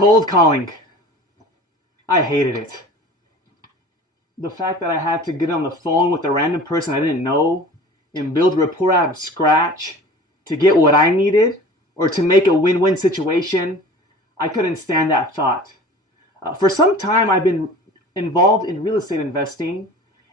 Cold calling. I hated it. The fact that I had to get on the phone with a random person I didn't know and build rapport out of scratch to get what I needed or to make a win-win situation, I couldn't stand that thought. For some time, I've been involved in real estate investing,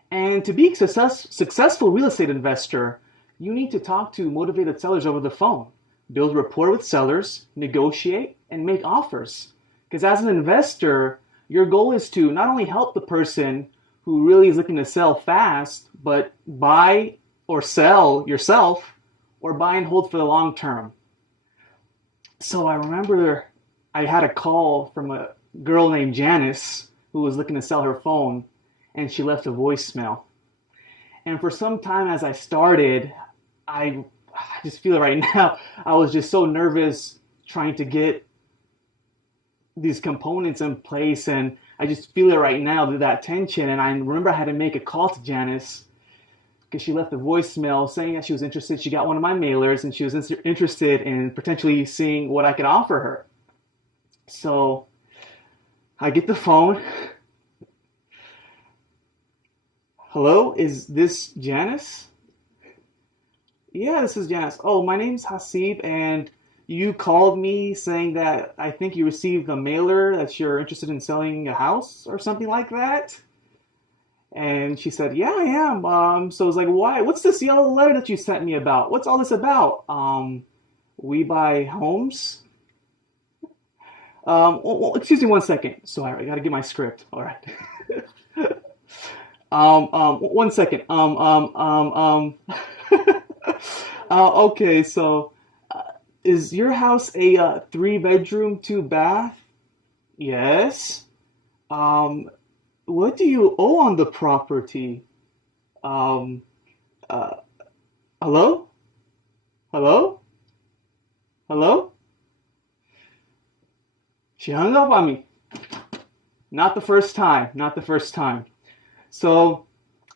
and to be a successful real estate investor, you need to talk to motivated sellers over the phone, build rapport with sellers, negotiate, and make offers. Because as an investor, your goal is to not only help the person who really is looking to sell fast, but buy or sell yourself or buy and hold for the long term. So I remember I had a call from a girl named Janice who was looking to sell her phone, and she left a voicemail. And for some time as I started, I just feel it right now, I was just so nervous trying to get these components in place, and I just feel it right now, that tension. And I remember I had to make a call to Janice because she left a voicemail saying that she was interested. She got one of my mailers and she was interested in potentially seeing what I could offer her. So I get the phone. Hello, is this Janice? Yeah, this is Janice. Oh, my name's Hasib, and you called me saying that I think you received a mailer that you're interested in selling a house or something like that. And she said, yeah, I am. So I was like, why? What's this yellow letter that you sent me about? What's all this about? We buy homes. Excuse me one second. Sorry, I gotta get my script. All right. One second. Okay, so is your house a three-bedroom, two-bath? Yes. What do you owe on the property? Um, uh, hello? Hello? Hello? She hung up on me. Not the first time. Not the first time. So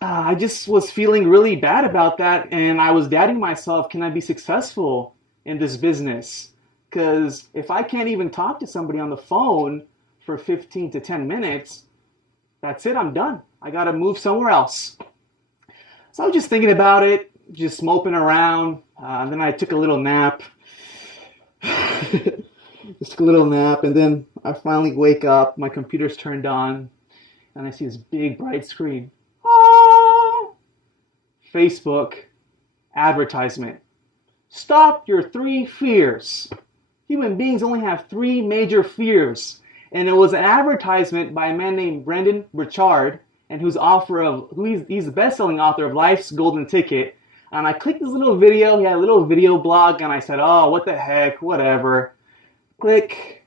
I just was feeling really bad about that, and I was doubting myself, can I be successful in this business? Because if I can't even talk to somebody on the phone for 15 to 10 minutes, that's it, I'm done. I gotta move somewhere else. So I was just thinking about it, just moping around. And then I took a little nap. Just took a little nap, and then I finally wake up. My computer's turned on, and I see this big bright screen. Ah! Facebook advertisement. Stop your three fears. Human beings only have three major fears. And it was an advertisement by a man named Brendon Burchard, and he's the best-selling author of Life's Golden Ticket. And I clicked this little video. He had a little video blog, and I said, oh, what the heck, whatever. Click.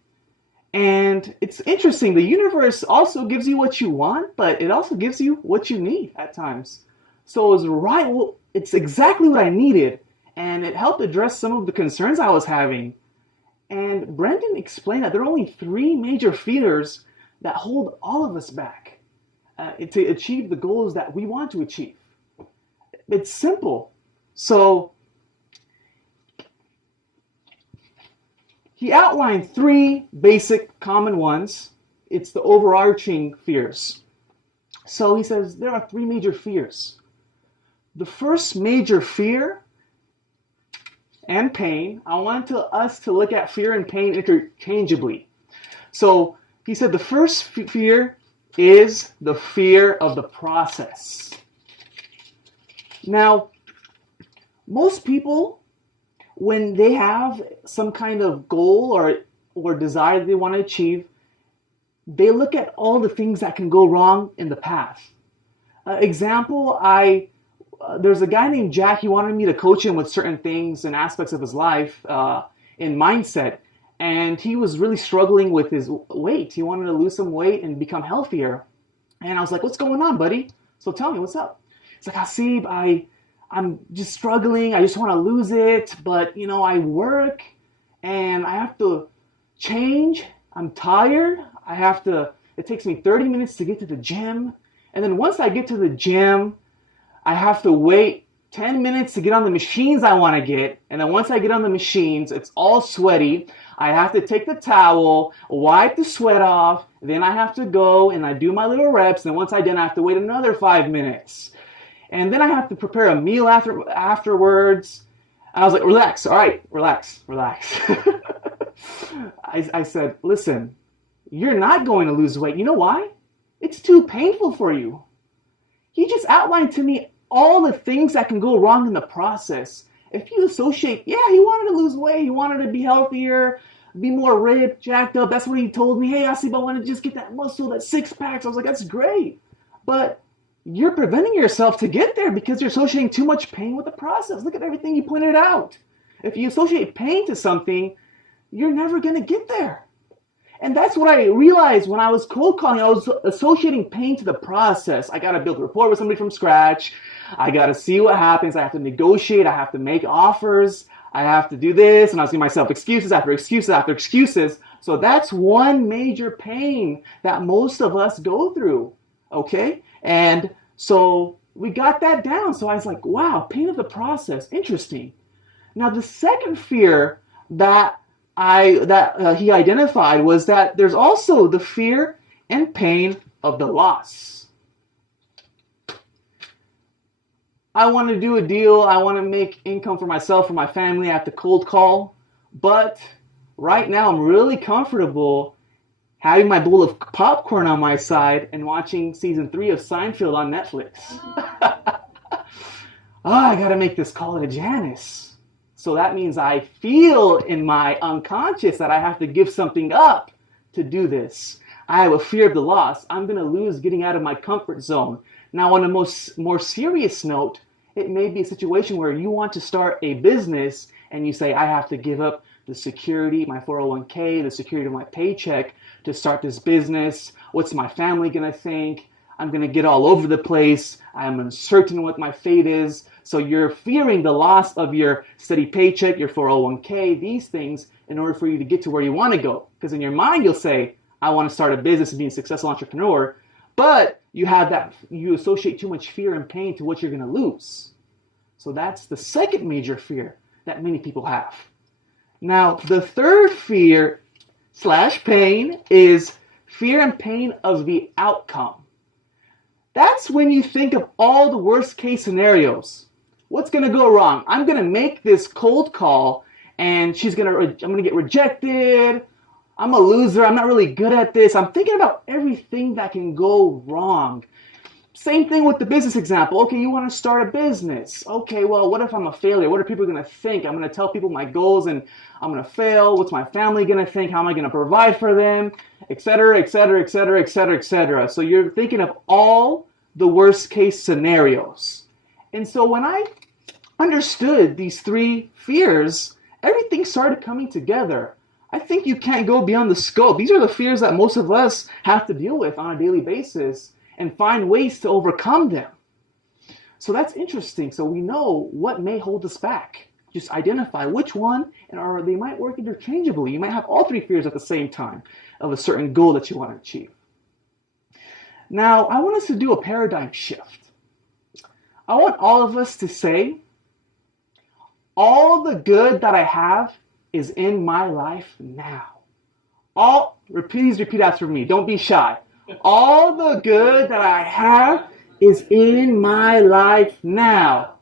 And it's interesting. The universe also gives you what you want, but it also gives you what you need at times. So it was right. Well, it's exactly what I needed, and it helped address some of the concerns I was having. And Brendon explained that there are only three major fears that hold all of us back to achieve the goals that we want to achieve. It's simple. So he outlined three basic common ones. It's the overarching fears. So he says there are three major fears. The first major fear and pain, I want us to look at fear and pain interchangeably. So he said the first fear is the fear of the process. Now, most people, when they have some kind of goal or desire that they want to achieve, they look at all the things that can go wrong in the path. Example, there's a guy named Jack. He wanted me to coach him with certain things and aspects of his life in mindset. And he was really struggling with his weight. He wanted to lose some weight and become healthier. And I was like, what's going on, buddy? So tell me, what's up? He's like, Hasib, I'm just struggling. I just want to lose it. But, I work and I have to change. I'm tired. It takes me 30 minutes to get to the gym. And then once I get to the gym, I have to wait 10 minutes to get on the machines I want to get. And then once I get on the machines, it's all sweaty. I have to take the towel, wipe the sweat off. Then I have to go and I do my little reps. And once I'm done, I have to wait another 5 minutes. And then I have to prepare a meal afterwards. I was like, relax. All right, relax. I said, listen, you're not going to lose weight. You know why? It's too painful for you. He just outlined to me all the things that can go wrong in the process. If you associate, he wanted to lose weight. He wanted to be healthier, be more ripped, jacked up. That's what he told me. Hey, Asib, I want to just get that muscle, that six packs. I was like, that's great. But you're preventing yourself to get there because you're associating too much pain with the process. Look at everything you pointed out. If you associate pain to something, you're never going to get there. And that's what I realized when I was cold calling. I was associating pain to the process. I got to build a rapport with somebody from scratch. I got to see what happens. I have to negotiate. I have to make offers. I have to do this. And I was giving myself excuses after excuses after excuses. So that's one major pain that most of us go through. Okay? And so we got that down. So I was like, wow, pain of the process. Interesting. Now, the second fear that he identified was that there's also the fear and pain of the loss. I want to do a deal. I want to make income for myself, for my family. I have to cold call. But right now, I'm really comfortable having my bowl of popcorn on my side and watching season 3 of Seinfeld on Netflix. I got to make this call to Janice. So that means I feel in my unconscious that I have to give something up to do this. I have a fear of the loss. I'm going to lose getting out of my comfort zone. Now, on a more serious note, it may be a situation where you want to start a business and you say, I have to give up the security, my 401k, the security of my paycheck to start this business. What's my family going to think? I'm going to get all over the place. I'm uncertain what my fate is. So you're fearing the loss of your steady paycheck, your 401k, these things in order for you to get to where you want to go. Because in your mind, you'll say, I want to start a business and be a successful entrepreneur. But you associate too much fear and pain to what you're going to lose. So that's the second major fear that many people have. Now, the third fear / pain is fear and pain of the outcome. That's when you think of all the worst case scenarios. What's going to go wrong? I'm going to make this cold call and I'm going to get rejected. I'm a loser. I'm not really good at this. I'm thinking about everything that can go wrong. Same thing with the business example. Okay, you want to start a business. Okay, well, what if I'm a failure? What are people going to think? I'm going to tell people my goals and I'm going to fail. What's my family going to think? How am I going to provide for them? Etc., etc., etc., etc., etc. So you're thinking of all the worst case scenarios. And so when I understood these 3 fears, everything started coming together. I think you can't go beyond the scope. These are the fears that most of us have to deal with on a daily basis and find ways to overcome them. So that's interesting. So we know what may hold us back. Just identify which one, and they might work interchangeably. You might have all 3 fears at the same time of a certain goal that you want to achieve. Now, I want us to do a paradigm shift. I want all of us to say, all the good that I have is in my life now. Please repeat after me. Don't be shy. All the good that I have is in my life now.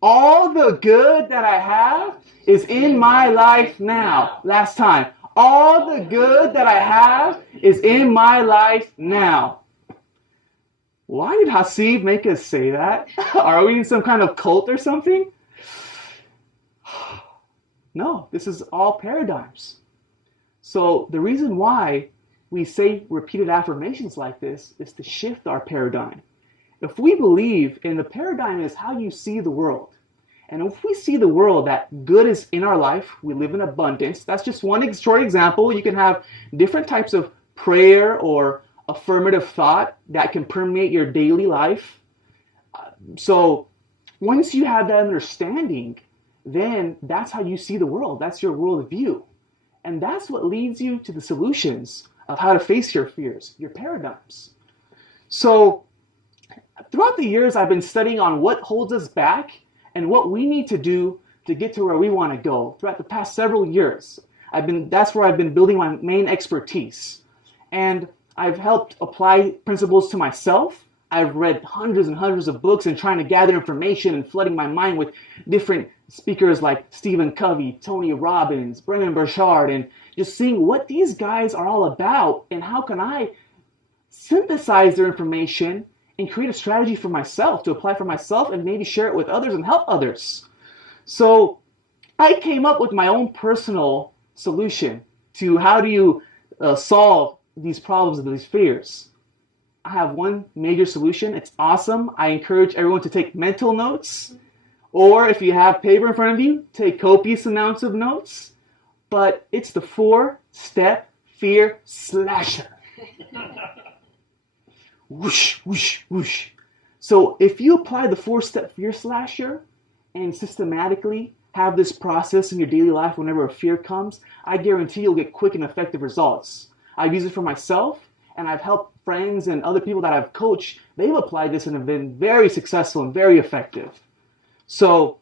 All the good that I have is in my life now. Last time. All the good that I have is in my life now. Why did Hasib make us say that? Are we in some kind of cult or something? No, this is all paradigms. So the reason why we say repeated affirmations like this is to shift our paradigm. If we believe, and the paradigm is how you see the world. And if we see the world that good is in our life, we live in abundance. That's just one short example. You can have different types of prayer or affirmative thought that can permeate your daily life. So once you have that understanding, then that's how you see the world. That's your worldview. And that's what leads you to the solutions of how to face your fears, your paradigms. So throughout the years, I've been studying on what holds us back and what we need to do to get to where we want to go. Throughout the past several years, that's where I've been building my main expertise. And I've helped apply principles to myself. I've read hundreds and hundreds of books and trying to gather information and flooding my mind with different speakers like Stephen Covey, Tony Robbins, Brendon Burchard, and just seeing what these guys are all about and how can I synthesize their information and create a strategy for myself to apply for myself and maybe share it with others and help others. So I came up with my own personal solution to how do you solve these problems and these fears. I have one major solution. It's awesome. I encourage everyone to take mental notes, or if you have paper in front of you, take copious amounts of notes. But it's the 4-step fear slasher. Whoosh, whoosh, whoosh. So if you apply the 4-step fear slasher and systematically have this process in your daily life whenever a fear comes, I guarantee you'll get quick and effective results. I've used it for myself, and I've helped friends and other people that I've coached. They've applied this and have been very successful and very effective. So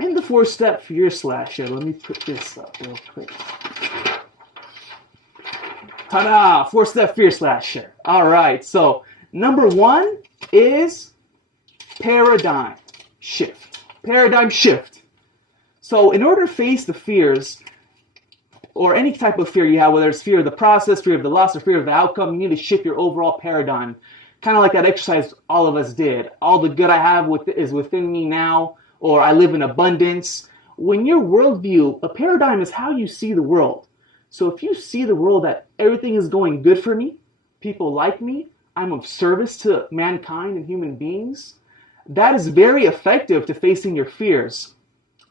in the 4-step fear slasher, let me put this up real quick. Ta-da! 4-step fear slasher. All right, so number 1 is paradigm shift. Paradigm shift. So in order to face the fears, or any type of fear you have, whether it's fear of the process, fear of the loss, or fear of the outcome, you need to shift your overall paradigm. Kind of like that exercise all of us did. All the good I have is within me now, or I live in abundance. When your worldview, a paradigm is how you see the world. So if you see the world that everything is going good for me, people like me, I'm of service to mankind and human beings, that is very effective to facing your fears.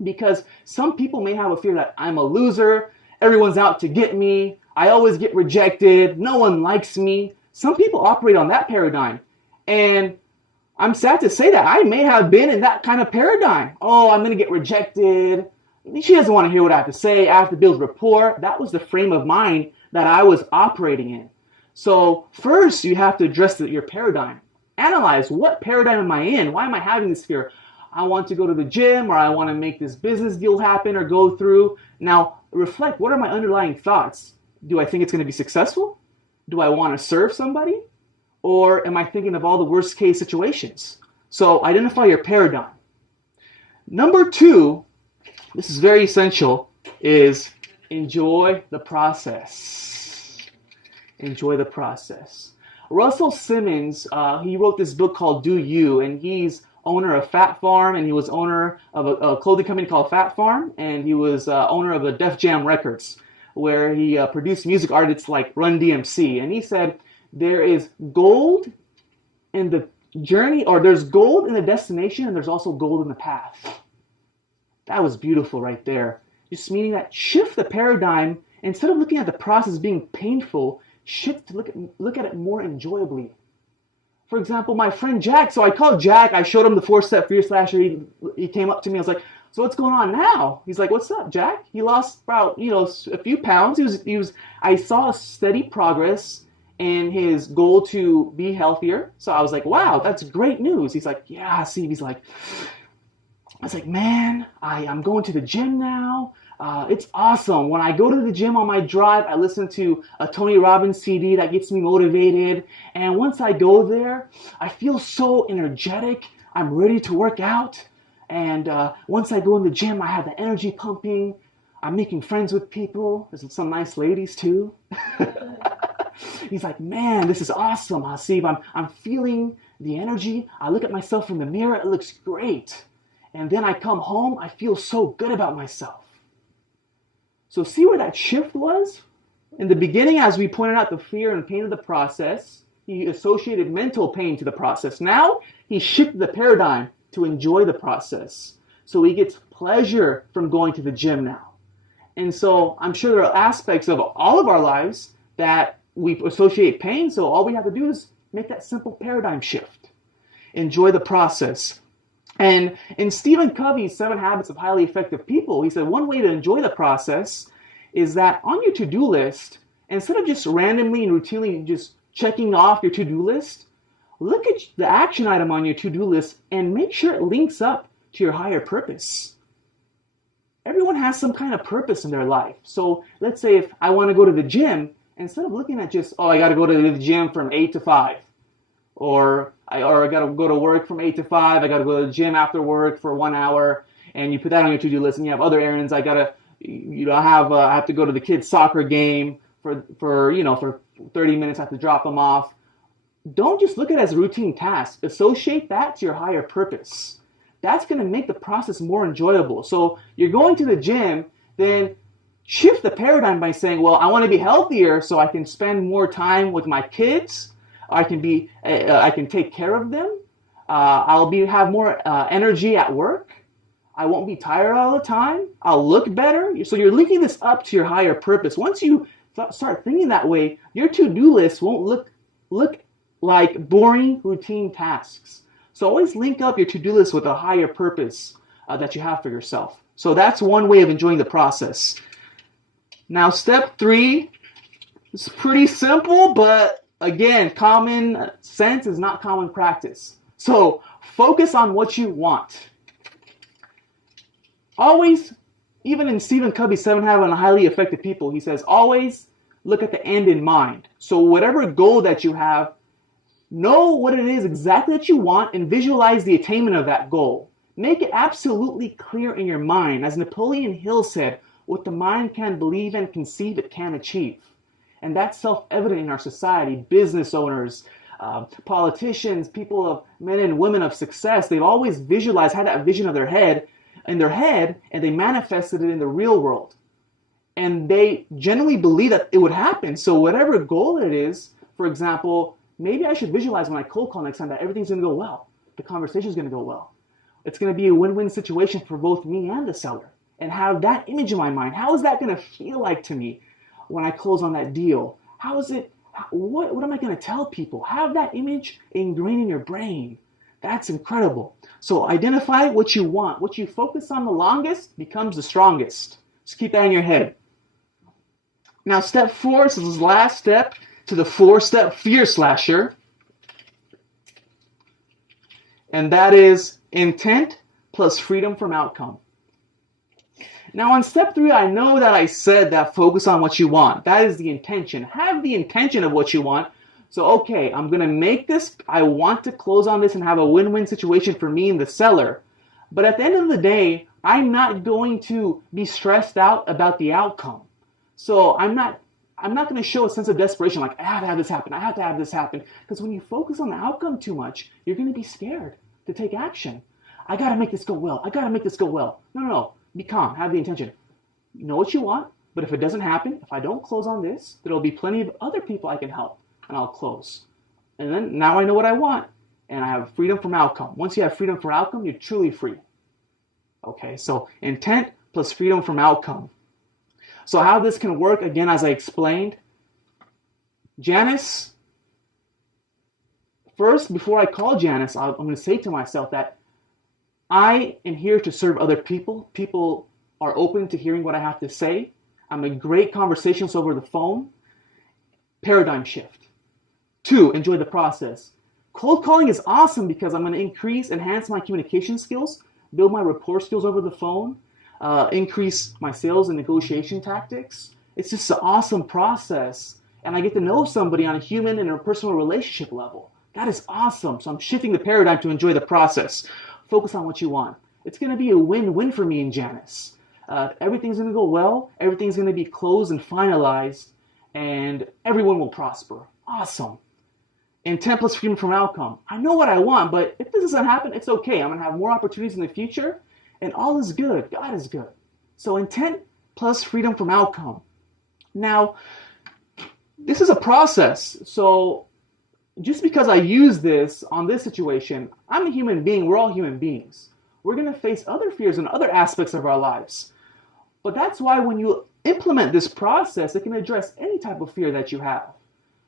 Because some people may have a fear that I'm a loser, everyone's out to get me, I always get rejected, no one likes me. Some people operate on that paradigm. And I'm sad to say that I may have been in that kind of paradigm. Oh, I'm going to get rejected. She doesn't want to hear what I have to say. I have to build rapport. That was the frame of mind that I was operating in. So first, you have to address your paradigm. Analyze, what paradigm am I in? Why am I having this fear? I want to go to the gym, or I want to make this business deal happen or go through. Now, reflect, what are my underlying thoughts? Do I think it's going to be successful? Do I want to serve somebody? Or am I thinking of all the worst case situations? So identify your paradigm. Number 2, this is very essential, is enjoy the process. Enjoy the process. Russell Simmons, he wrote this book called Do You, and he's owner of Fat Farm, and he was owner of a clothing company called Fat Farm, and he was owner of the Def Jam Records, where he produced music artists like Run DMC. And he said, there is gold in the journey, or there's gold in the destination, and there's also gold in the path. That was beautiful right there. Just meaning that shift the paradigm, instead of looking at the process being painful, shift to look at it more enjoyably. For example, my friend Jack, so I called Jack, I showed him the 4-step fear slasher, he came up to me, I was like, so what's going on now? He's like, what's up, Jack? He lost about, a few pounds. I saw steady progress in his goal to be healthier. So I was like, wow, that's great news. He's like, yeah, Steve. He's like, I was like, man, I'm going to the gym now. It's awesome. When I go to the gym on my drive, I listen to a Tony Robbins CD that gets me motivated. And once I go there, I feel so energetic. I'm ready to work out. And once I go in the gym, I have the energy pumping. I'm making friends with people. There's some nice ladies too. He's like, man, this is awesome, Hasib. I'm feeling the energy. I look at myself in the mirror. It looks great. And then I come home. I feel so good about myself. So see where that shift was? In the beginning, as we pointed out the fear and pain of the process, he associated mental pain to the process. Now, he shifted the paradigm to enjoy the process. So he gets pleasure from going to the gym now. And so I'm sure there are aspects of all of our lives that we associate pain. So all we have to do is make that simple paradigm shift. Enjoy the process. And in Stephen Covey's 7 Habits of Highly Effective People, he said one way to enjoy the process is that on your to-do list, instead of just randomly and routinely just checking off your to-do list, look at the action item on your to-do list and make sure it links up to your higher purpose. Everyone has some kind of purpose in their life. So let's say if I want to go to the gym, instead of looking at just, oh, I got to go to the gym from 8 to 5, or I got to go to work from 8 to 5, I got to go to the gym after work for 1 hour, and you put that on your to-do list, and you have other errands. I have to go to the kids' soccer game for 30 minutes. I have to drop them off. Don't just look at it as a routine task. Associate that to your higher purpose. That's going to make the process more enjoyable. So you're going to the gym, then shift the paradigm by saying, well, I want to be healthier so I can spend more time with my kids. I can take care of them. Have more energy at work. I won't be tired all the time. I'll look better. So you're linking this up to your higher purpose. Once you start thinking that way, your to-do list won't look like boring routine tasks. So always link up your to-do list with a higher purpose that you have for yourself. So that's one way of enjoying the process. Now, step 3 is pretty simple, but again, common sense is not common practice. So focus on what you want. Always, even in Stephen Covey's 7 Habits of Highly Effective People, he says, always look at the end in mind. So whatever goal that you have, know what it is exactly that you want and visualize the attainment of that goal. Make it absolutely clear in your mind. As Napoleon Hill said, what the mind can believe and conceive, it can achieve. And that's self-evident in our society. Business owners, politicians, people of men and women of success, they've always had that vision of in their head, and they manifested it in the real world. And they genuinely believe that it would happen. So whatever goal it is, for example, maybe I should visualize when I cold call next time that everything's going to go well. The conversation is going to go well. It's going to be a win-win situation for both me and the seller. And have that image in my mind. How is that going to feel like to me when I close on that deal? How is it? What am I going to tell people? Have that image ingrained in your brain. That's incredible. So identify what you want. What you focus on the longest becomes the strongest. Just keep that in your head. Now, step 4, so this is the last step to the 4-step fear slasher. And that is intent plus freedom from outcome. Now on step 3, I know that I said that focus on what you want. That is the intention. Have the intention of what you want. So, okay, I'm going to make this. I want to close on this and have a win-win situation for me and the seller. But at the end of the day, I'm not going to be stressed out about the outcome. So I'm not going to show a sense of desperation like, I have to have this happen. I have to have this happen. Because when you focus on the outcome too much, you're going to be scared to take action. I got to make this go well. I got to make this go well. No. Be calm. Have the intention. You know what you want, but if it doesn't happen, if I don't close on this, there will be plenty of other people I can help, and I'll close. And then now I know what I want, and I have freedom from outcome. Once you have freedom from outcome, you're truly free. Okay, so intent plus freedom from outcome. So how this can work, again, as I explained, Janice, first, before I call Janice, I'm going to say to myself that I am here to serve other people. People are open to hearing what I have to say. I'm a great conversationalist over the phone. Paradigm shift. 2, enjoy the process. Cold calling is awesome because I'm going to enhance my communication skills, build my rapport skills over the phone, increase my sales and negotiation tactics. It's just an awesome process. And I get to know somebody on a human and a personal relationship level. That is awesome. So I'm shifting the paradigm to enjoy the process. Focus on what you want. It's going to be a win-win for me and Janice. Everything's going to go well. Everything's going to be closed and finalized. And everyone will prosper. Awesome. Intent plus freedom from outcome. I know what I want, but if this doesn't happen, it's okay. I'm going to have more opportunities in the future. And all is good. God is good. So intent plus freedom from outcome. Now, this is a process. So just because I use this on this situation, I'm a human being. We're all human beings. We're going to face other fears in other aspects of our lives. But that's why when you implement this process, it can address any type of fear that you have.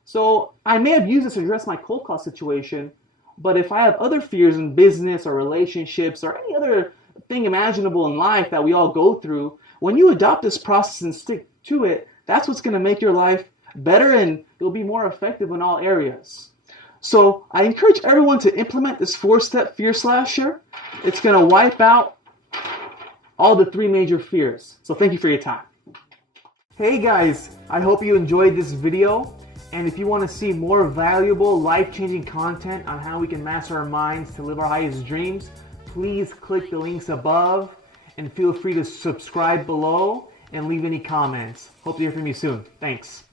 So I may have used this to address my cold call situation, but if I have other fears in business or relationships or any other thing imaginable in life that we all go through, when you adopt this process and stick to it, that's what's going to make your life better and it'll be more effective in all areas. So I encourage everyone to implement this 4-step fear slasher. It's going to wipe out all the 3 major fears. So thank you for your time. Hey guys, I hope you enjoyed this video. And if you want to see more valuable, life-changing content on how we can master our minds to live our highest dreams, please click the links above and feel free to subscribe below and leave any comments. Hope to hear from you soon. Thanks.